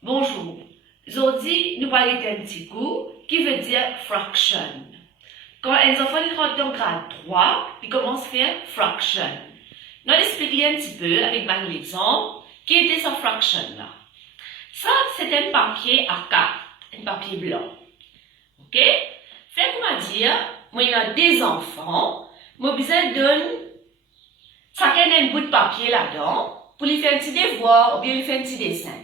Bonjour. Aujourd'hui, nous parlons d'un petit coup qui veut dire fraction. Quand les enfants rentrent dans le grade 3, ils commencent à faire fraction. Nous allons expliquer un petit peu avec mon exemple qui était sa fraction là. Ça, c'est un papier A4, un papier blanc. Ok? C'est comment dire, moi, il y a des enfants, moi, besoin de chacun a un bout de papier là-dedans pour lui faire un petit devoir ou bien lui faire un petit dessin.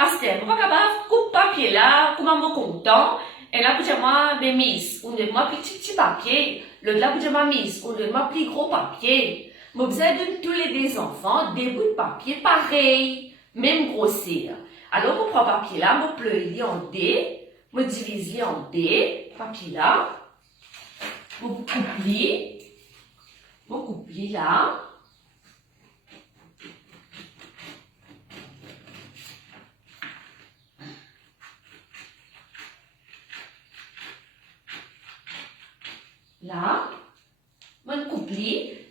À ce temps, moi, capable coupe papier là, comment moi content, et là, pour dire moi, mes mises, on donne moi petit papier, l'autre là, pour dire moi mise, on donne moi plus gros papier. Moi, besoin de tous les des enfants, des bouts de papier pareils, même grossir. Alors, on prend papier là, on plie en D, on divise en D, papier là, on coupe là, là, on coupe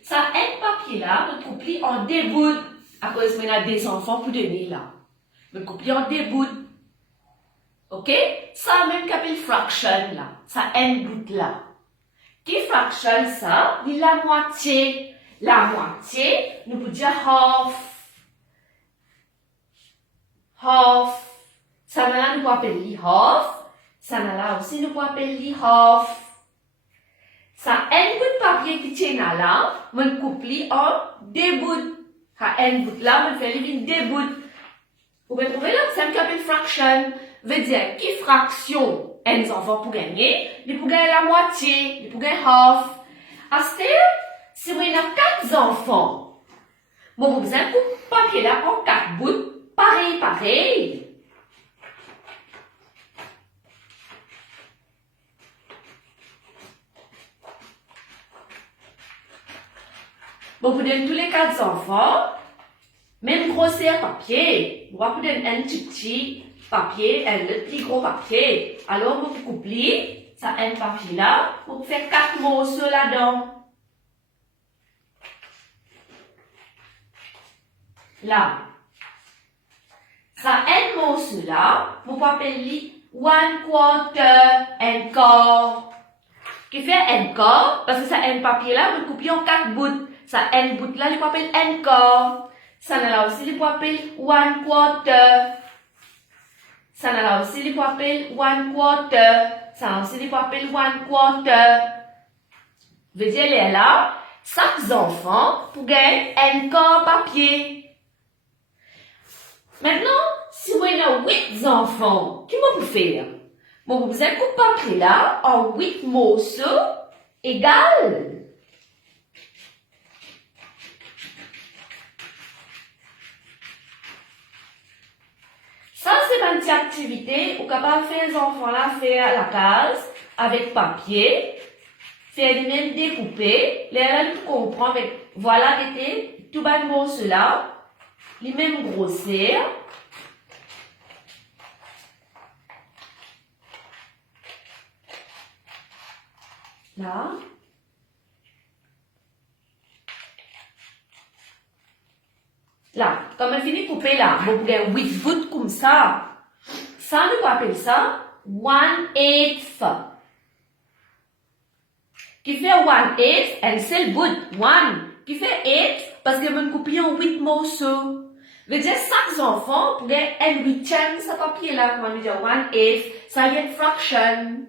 ça un papier là, on coupe en deux bouts, à cause qu'on a des enfants pour donner là. On coupe en deux bouts. Ok? Ça même qu'appelle fraction là, ça un bout là. Qui fraction ça? Dit la moitié. La moitié, nous pouvons dire half. Half. Ça là, nous pouvons appeler half. Ça là aussi, nous pouvons appeler half. Ça un bout de papier qui tient là, on coupe en deux bouts. Ça un bout là, on fait deux bouts. Vous pouvez trouver là, c'est un appelle fraction. Veut dire qui fraction un enfant pour gagner, il pour gagner la moitié, il pour gagner half. À ce si vous avez 4 enfants, bon, vous besoin couper papier là en 4 bouts, pareil. Bon, vous donnez tous les 4 enfants, même grosseur papier. Vous donner un petit papier, un petit gros papier. Alors, vous coupez ça un papier là, vous faites 4 morceaux là-dedans. Là. Ça un morceau là, vous pouvez appeler 1/4, un quart. Qui fait un quart, parce que ça un papier là, vous coupez en 4 bouts. Ça un bout là, vous pouvez appeler un quart. Ça là aussi, vous pouvez appeler 1/4. Ça là aussi, vous pouvez appeler 1/4. Ça aussi, vous pouvez appeler 1/4. Veut dire là, chaque enfant pour gagner un quart papier. Maintenant, si vous avez 8 enfants, qu'est-ce que vous faire? Bon, vous avez coupé papier là en 8 morceaux égales. Ça, c'est une petite activité où vous capable de faire les enfants là, faire la case avec papier, faire les mêmes découpés, les mêmes comprendre avec, voilà, était tout bas de morceaux là, les mêmes grosseurs. Là. Là, quand on finit de couper là, vous pouvez 8 bouts comme ça. Ça, nous appelle ça 1/8. Qui fait 1/8, un seul bout, 1. Qui fait 8, parce que vous coupez en 8 morceaux. Veut dire, chaque enfant pourrait un huitième, ce papier là, comment on dit 1/8, ça y est une fraction.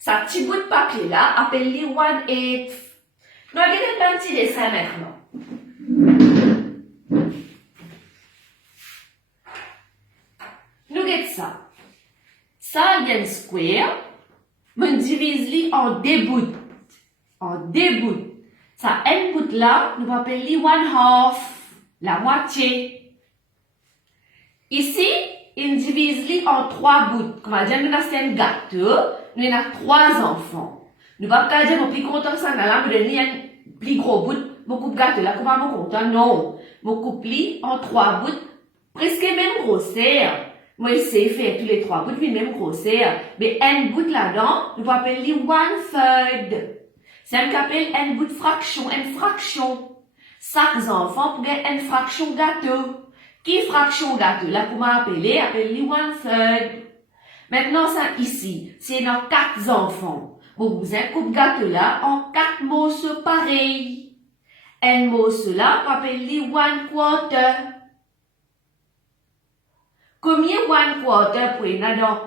Ça petit bout de papier là, appelé 1/8. Nous regardons un petit dessin maintenant. Nous regardons ça. Ça y est un square. On divise en deux bouts. En deux bouts. Ça un bout là, nous appelons 1/2, la moitié. Ici, il divise en 3 bouts. Comme on va dire, nous avons un gâteau, nous avons 3 enfants. Nous ne pouvons pas dire, mon plus content que ça, nous donner un plus gros bout, mon coupe gâteau là, comment mon content? Non. Mon coupe en 3 bouts, presque même grosseur. Moi, je sais faire tous les 3 bouts, mais même grosseur. Mais un bout là-dedans, nous pouvons appeler 1/3. C'est un qu'appelle un bout de fraction, une fraction. Chaque enfant pourrait une fraction gâteau. Qui fraction gâteau là, comment appeler? Appelle-le 1/3. Maintenant, ça ici, c'est nos 4 enfants. Bon, vous avez coupe gâteau là en 4 morceaux pareils. Un morceau là, on appelle le 1/4. Combien 1/4 pour y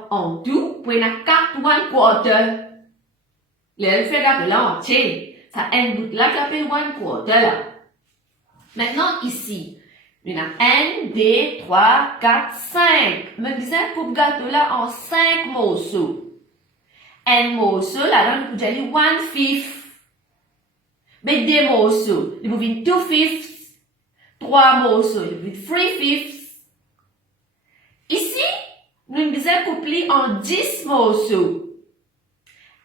en tout? Pour y 4 1/4. Le fait gâteau là entier. Ça un bout là qui appelle 1/4 là. Maintenant, ici, il y en a 1, 2, 3, 4, 5. Me disais coupe gâteau là en 5 morceaux. Un morceau là, on peut dire 1/5. Mais 2 morceaux, il peut venir 2/5. 3 morceaux, il peut venir 3/5. Ici, nous disons coupler en 10 morceaux.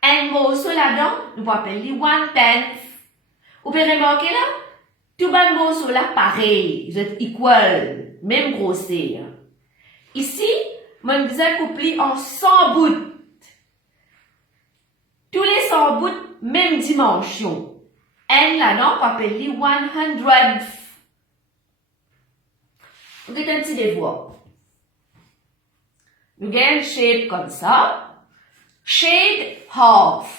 Un morceau là-dedans, nous pouvons appeler 1/10. Vous pouvez remarquer là, tout les morceaux là pareil, ils sont égal, même grosseur. Ici, nous disons coupler en 100 bouts. Tous les 100 bouts, même dimension. Un là-dedans, on peut appeler 100. Vous avez un petit devoir. Nous avons une shape comme ça. Shade half.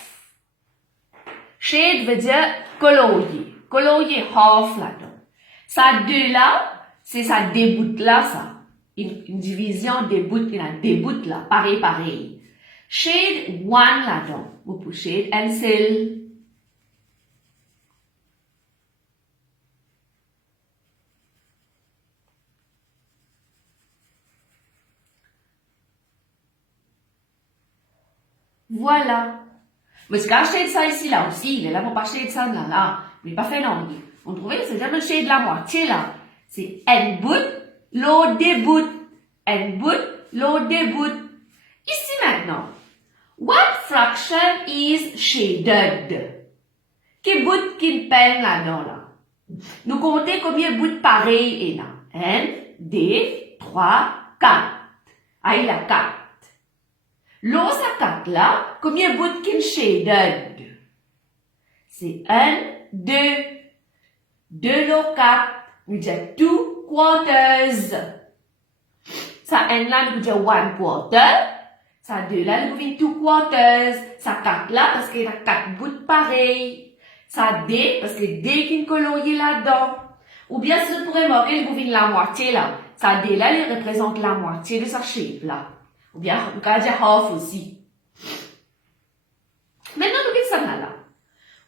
Shade veut dire colorier. Colorier half là-dedans. Ça deux là, c'est ça deux bouts là, ça. Une division des bouts, il y a deux bouts là, pareil. Shade 1 là-dedans. Vous pouvez shade pencil. Voilà. Mais si quand shade ça ici, là aussi, il est là pour pas shade ça là. Mais pas fait non. On trouvait, c'est déjà le shade la moitié là. C'est un bout, l'autre des bouts. Un bout, l'autre des bouts. Ici maintenant. What fraction is shaded? Quel bout qui peine là-dedans là? Nous comptons combien de bouts pareils il y a. 1, 2, 3, 4. Ah, il y a 4. L'autre 4 là, combien de bouts qui shaded? C'est 1, 2. 2 l'autre 4. Nous disons 2 quarters. Ça 1 là, nous disons 1 quarter. Ça 2 là, nous disons 2 quarters. Ça 4 là, parce qu'il y a 4 bouts pareils. Ça D, parce que D qui est colorié là-dedans. Ou bien, si vous pourrez marquer, vous la moitié là. Ça D là, il représente la moitié de sa shape là. Ou bien, on peut dire half aussi. Maintenant, nous avons ça là.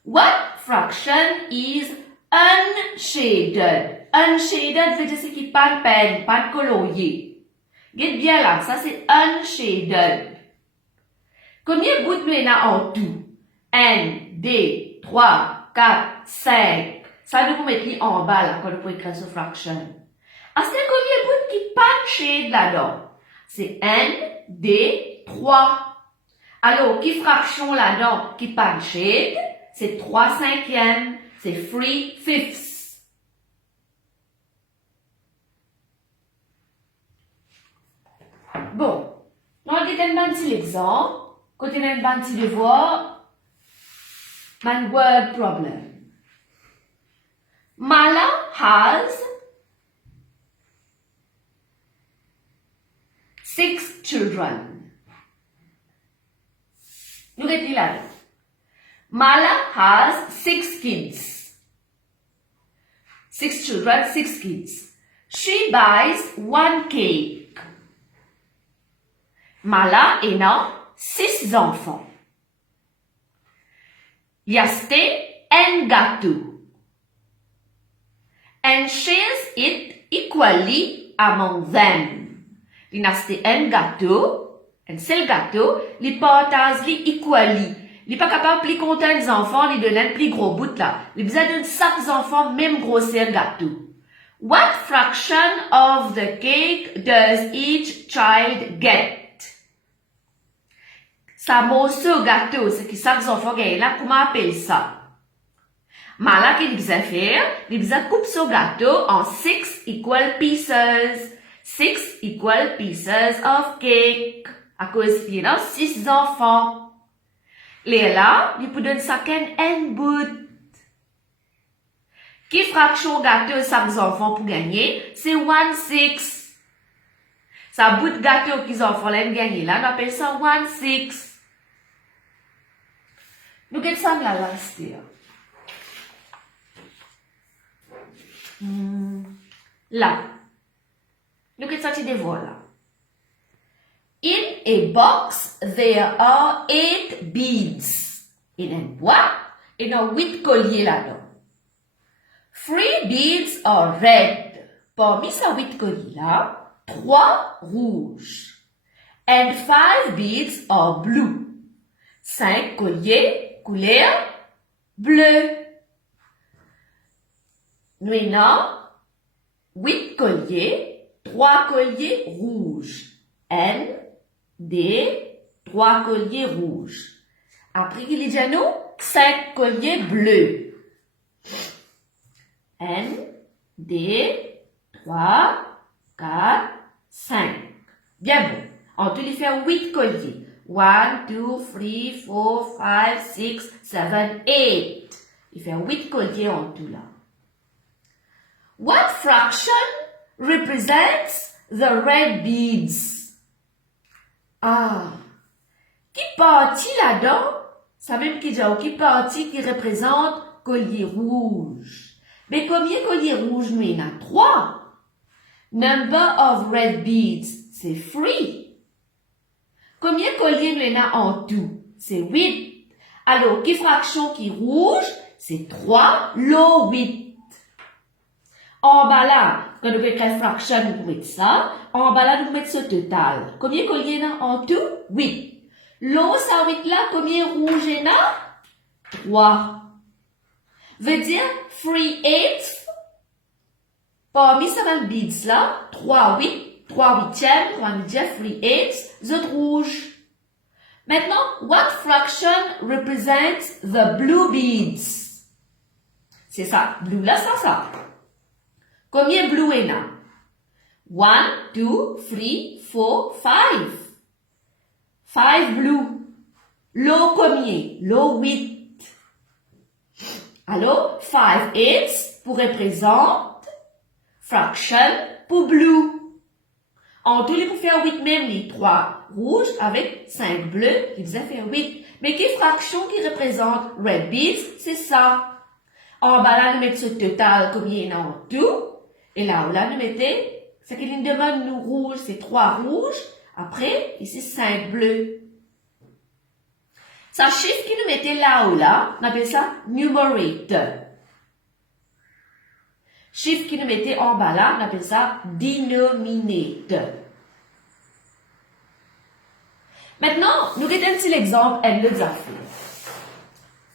What fraction is unshaded? Unshaded veut dire ce qui n'est pas de peine, pas de colorié. Regardez bien là, ça c'est unshaded. Combien de bouts nous en a en tout? 1, 2, 3, 4, 5. Ça nous mettre en bas là, quand on peut écrire ce fraction. Est-ce que combien de bouts qui pas de shade là-dedans? C'est 1, 2, 3. Alors, qui fraction là-dedans qui pas de shade? C'est 3/5, c'est 3/5. Bon, on va dire un petit exemple. Quand on a un petit devoir, my word problem. Mala has 6 children. Nous retenons là. Mala has 6 kids. 6 children, 6 kids. She buys 1 cake. Mala a 6 enfants. Yaste un gâteau. And shares it equally among them. Il y a un gâteau, un seul gâteau, il partage equally. Il n'est pas capable de compter les enfants, il donne un plus gros bout là. Il besoin de chaque enfant même grosseur gâteau. What fraction of the cake does each child get? Ça morceau gâteau, c'est que chaque enfant gagne là, comment on appelle ça? Mala qu'il besoin faire, il besoin couper ce gâteau en 6 equal pieces. 6 equal pieces of cake. À cause qu'il y a 6 enfants. Les là, il peut donner chacun un bout. Qui fraction gâteau 5 enfants pour gagner? C'est 1/6. Ça bout de gâteau qu'ils enfants l'aiment gagner là, on appelle ça 1/6. Nous qu'est-ce ça là, last year? Là. Nous qu'est-ce ça tu dévoiles là? In a box, there are 8 beads. In une boîte, il y a 8 colliers là-dedans. 3 beads are red. Parmi ces 8 colliers-là, 3 rouges. And 5 beads are blue. 5 colliers couleur bleue. Nous avons 8 colliers, 3 colliers rouges. N, D, 3 colliers rouges. Après qu'il y a nous, 5 colliers bleus. N, D, 3, 4, 5. Bien bon. En tout, il fait 8 colliers. 1, 2, 3, 4, 5, 6, 7, 8. Il fait 8 colliers en tout là. What fraction represents the red beads? Ah, qui partie là-dedans? Ça même qui dit, qui partie qui représente collier rouge. Mais combien de colliers rouges nous il y en a? 3. Number of red beads, c'est 3. Combien de colliers nous il y en a en tout? C'est 8. Alors, qui fraction qui rouge? C'est 3, l'eau 8. En bas là, quand nous mettons fraction, nous mettons ça. En bas là, nous mettons ce total. Combien de colliers il y en a en tout? 8. L'eau, ça 8 là, combien rouge il y en a? 3. Veut dire 3/8. Parmi ces 20 beads là, 3/8, 3/8, 3/8, 3/8, autres rouges. Maintenant, what fraction represents the blue beads? C'est ça. Blue là, ça. Combien blue il y en a? 1, 2, 3, 4, 5. 5 blue. L'eau combien? L'eau 8. Alors, 5/8 pour représenter fraction pour blue. En tout, il faut faire 8 même, les 3 rouges avec 5 bleus, il faisait faire 8. Mais quelle fraction qui représente red beads? C'est ça. En bas là, nous mettons ce total, combien il y en a en tout. Et là, nous mettons, ce qu'il nous demande, nous rouges, c'est 3 rouges. Après, ici, 5 bleus. Ça chiffre qui nous mettait là-haut là, on appelle ça numerator. Chiffre qui nous mettait en bas là, on appelle ça denominator. Maintenant, nous avons un petit exemple, elle le dit.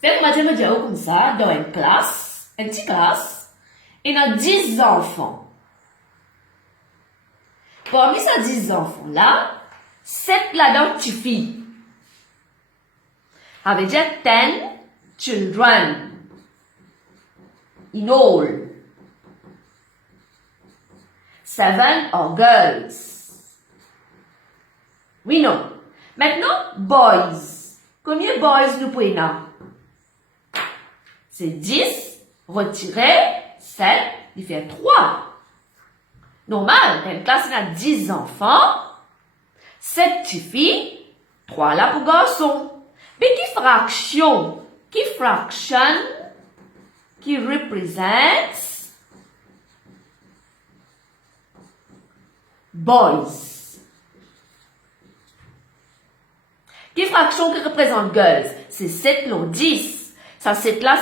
Fait que je dire comme ça, dans une classe, une petite classe, il y a 10 enfants. Parmi ces 10 enfants là, 7 là-dedans filles. Ça veut dire 10 children in all. 7 are girls. Oui, non. Maintenant, boys. Combien de boys nous pouvons avoir? C'est 10, retirer 7, il fait 3. Normal, dans une classe, il y a 10 enfants, 7 filles, 3 là pour garçons. Mais qui fraction qui représente boys? Qui fraction qui représente girls? C'est 7 l'on 10. Ça 7 là,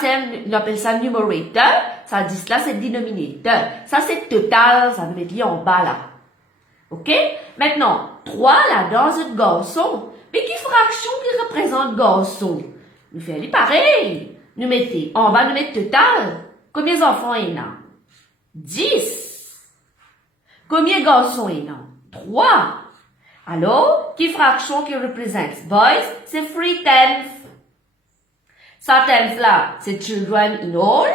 on appelle ça numerator. Ça 10 là, c'est denominator. Ça c'est total, ça veut mettre en bas là. Ok? Maintenant, 3 là dans un garçon. Mais qui fraction qui représente garçon? Nous faisons pareil. Nous mettons en bas, nous mettons total. Combien d'enfants il y en a? 10. Combien de garçons il y en a? 3. Alors, qui fraction qui représente boys? C'est 3/10. Ça 10 là, c'est children in all.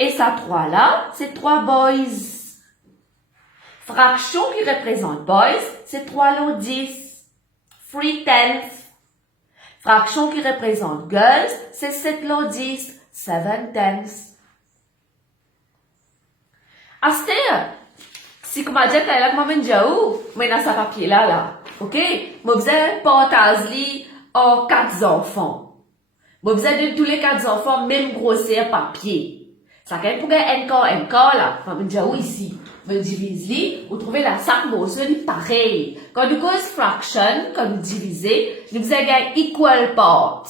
Et ça 3 là, c'est 3 boys. Fraction qui représente boys, c'est 3 l'eau 10. 3/10. Fraction qui représente girls, c'est 7 l'eau 10. 7/10. Aste, si comment dire, t'as là, comment jauh, mais dans sa papier là, ok? Moi, vous avez partage en 4 enfants. Moi, vous avez tous les 4 enfants, même grosseur papier. Ça fait pour encore là, comme jauh ici. Vous divisez, vous trouvez la 5 morceaux pareil. Quand vous cause fraction, quand vous divisez, vous avez equal parts.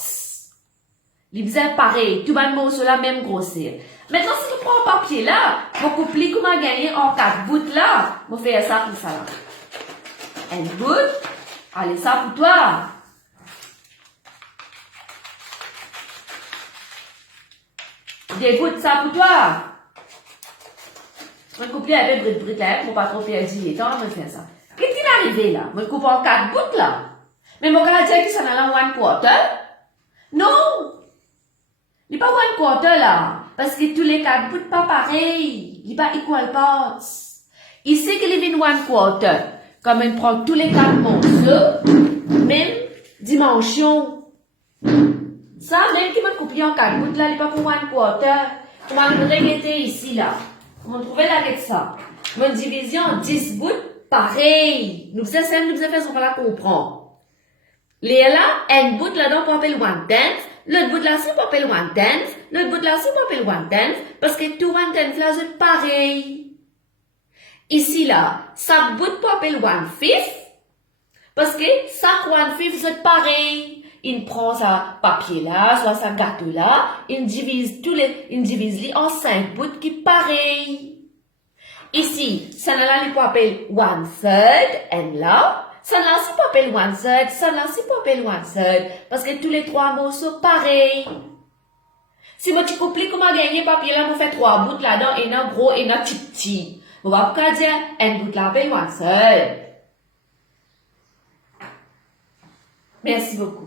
Vous avez pareil, tout le monde morceau la même grosseur. Maintenant, si vous prenez un papier là, vous coupez comment gagner en 4 bouts là, vous faites ça pour ça là. Un bout, allez, ça pour toi. Des bouts, ça pour toi. Je vais couper avec brut là, pour pas trop perdre du temps, je vais faire ça. Qu'est-ce qui est arrivé là? Je coupe en 4 bouts là. Mais mon gars dire que ça n'a pas 1 quarter. Non! Il n'est pas 1 quarter là. Parce que tous les 4 bouts pas pareil. Il n'est pas equal parts. Ici, qu'il est 1 quarter. Comme on prend tous les 4 morceaux, même dimension. Ça, même qui m'a coupé en 4 bouts là, il n'est pas pour 1 quarter. On va le regretter ici là. On va trouver la avec ça. Mon division en 10 bouts, pareil. Nous faisons ça, nous faisons fait, on va la comprendre. Les là, un bout là-dedans pour appeler 1/10. L'autre bout là, c'est pour appeler 1/10. L'autre bout là, c'est pour appeler 1/10. Parce que tout 1/10 là, c'est pareil. Ici là, chaque bout pour appeler 1/5. Parce que chaque 1/5 c'est pareil. Il prend sa papier là, soit sa gâteau là, il divise les en 5 bouts qui pareil. Ici, ça là, il peut appeler 1/3, and là, ça là, c'est pas appeler 1/3, ça là, c'est pas appeler 1/3, parce que tous les 3 mots sont pareils. Si moi tu compliques comment gagner papier là, vous faites 3 bouts là-dedans, et un gros et un petit. On va pas dire, un bout là, appelle 1/3. Merci beaucoup.